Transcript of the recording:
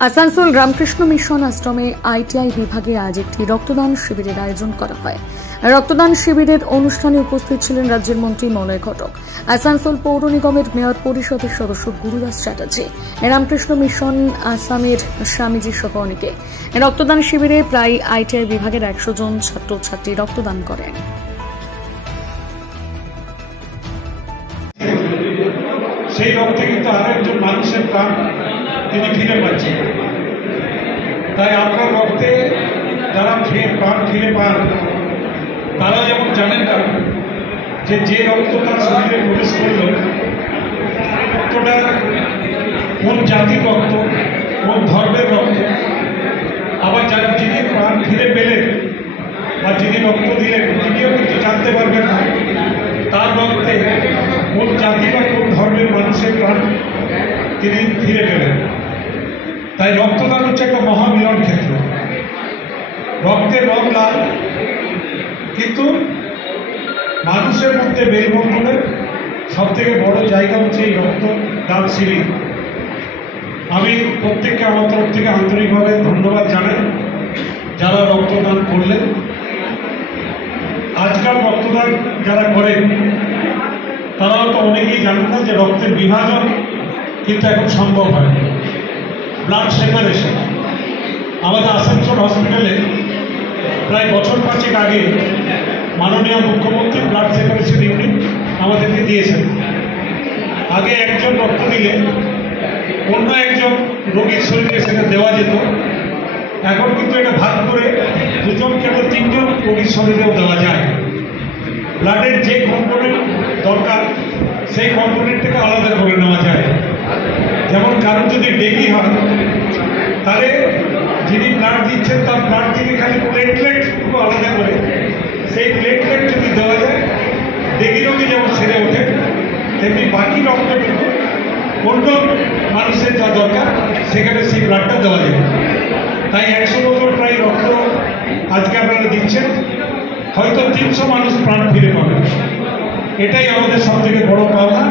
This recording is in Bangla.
আসানসোল রামকৃষ্ণ মিশন আশ্রমে আইটিআই বিভাগে আজ একটি রক্তদান শিবিরের আয়োজন করা হয়। রক্তদান শিবিরের অনুষ্ঠানে উপস্থিত ছিলেন রাজ্যের মন্ত্রী মলয় ঘটক, আসানসোল পৌর নিগমের মেয়র পরিষদের সদস্য গুরুদাস চ্যাটার্জি, রামকৃষ্ণ মিশন আসামের স্বামীজি সহ অনেকে। রক্তদান শিবিরে প্রায় আইটিআই বিভাগের 100 জন ছাত্রছাত্রী রক্তদান করেন। সেই রক্তে কিন্তু আরেকজন মানুষের প্রাণ তিনি ফিরে পাচ্ছেন। তাই আপনার রক্তে যারা প্রাণ ফিরে পান তারা যেমন জানেন না যে রক্ত তার শরীরে প্রবেশ করল রক্তটা কোন জাতির রক্ত, কোন ধর্মের রক্ত, আবার যারা যিনি প্রাণ ফিরে পেলেন বা যিনি রক্ত দিলেন তিনিও কিন্তু জানতে পারবেন না তার রক্তে কোন জাতি বা কোন ধর্মের মানুষের প্রাণ তিনি ফিরে পেলেন। তাই রক্তদান হচ্ছে একটা মহামিলন ক্ষেত্র। রক্তের রং লাল, কিন্তু মানুষের মধ্যে মেলবন্ধনের সব থেকে বড় জায়গা হচ্ছে এই রক্তদান শিবির। আমি প্রত্যেককে আমার তরফ থেকে আন্তরিকভাবে ধন্যবাদ জানাই যারা রক্তদান করলেন। আজকাল রক্তদান যারা করেন তারাও তো অনেকেই জানেন না যে রক্তের বিভাজন কিন্তু এখন সম্ভব হয়। ব্লাড সেপারেশন আমাদের আসানসোল হসপিটালে প্রায় বছর 5 আগে মাননীয় মুখ্যমন্ত্রী ব্লাড সেপারেশন ইউনিট আমাদেরকে দিয়েছেন। আগে একজন রক্ত দিলে অন্য একজন রোগীর শরীরে সেটা দেওয়া যেত, এখন কিন্তু এটা ভাগ করে 2 জন কেবল 3 জন রোগীর শরীরেও দেওয়া যায়। ব্লাডের যে কম্পোনেন্ট দরকার সেই কম্পোনেন্টটাকে আলাদা করে নেওয়া যায়। যেমন কারণ যদি ডেঙ্গি হয় তাহলে যিনি ব্লাড দিচ্ছেন তার ব্লাড থেকে খালি প্লেটলেটটুকু আলাদা করে সেই প্লেটলেট যদি দেওয়া যায় ডেঙ্গি রোগী যেমন সেরে ওঠে, তেমনি বাকি রক্তটুকু অন্য মানুষের যা দরকার সেখানে সেই ব্লাডটা দেওয়া যায়। তাই 100 বোতল প্রায় রক্ত আজকে আপনারা দিচ্ছেন, হয়তো 300 মানুষ প্রাণ ফিরে পাবে। এটাই আমাদের সব থেকে বড় পাওনা।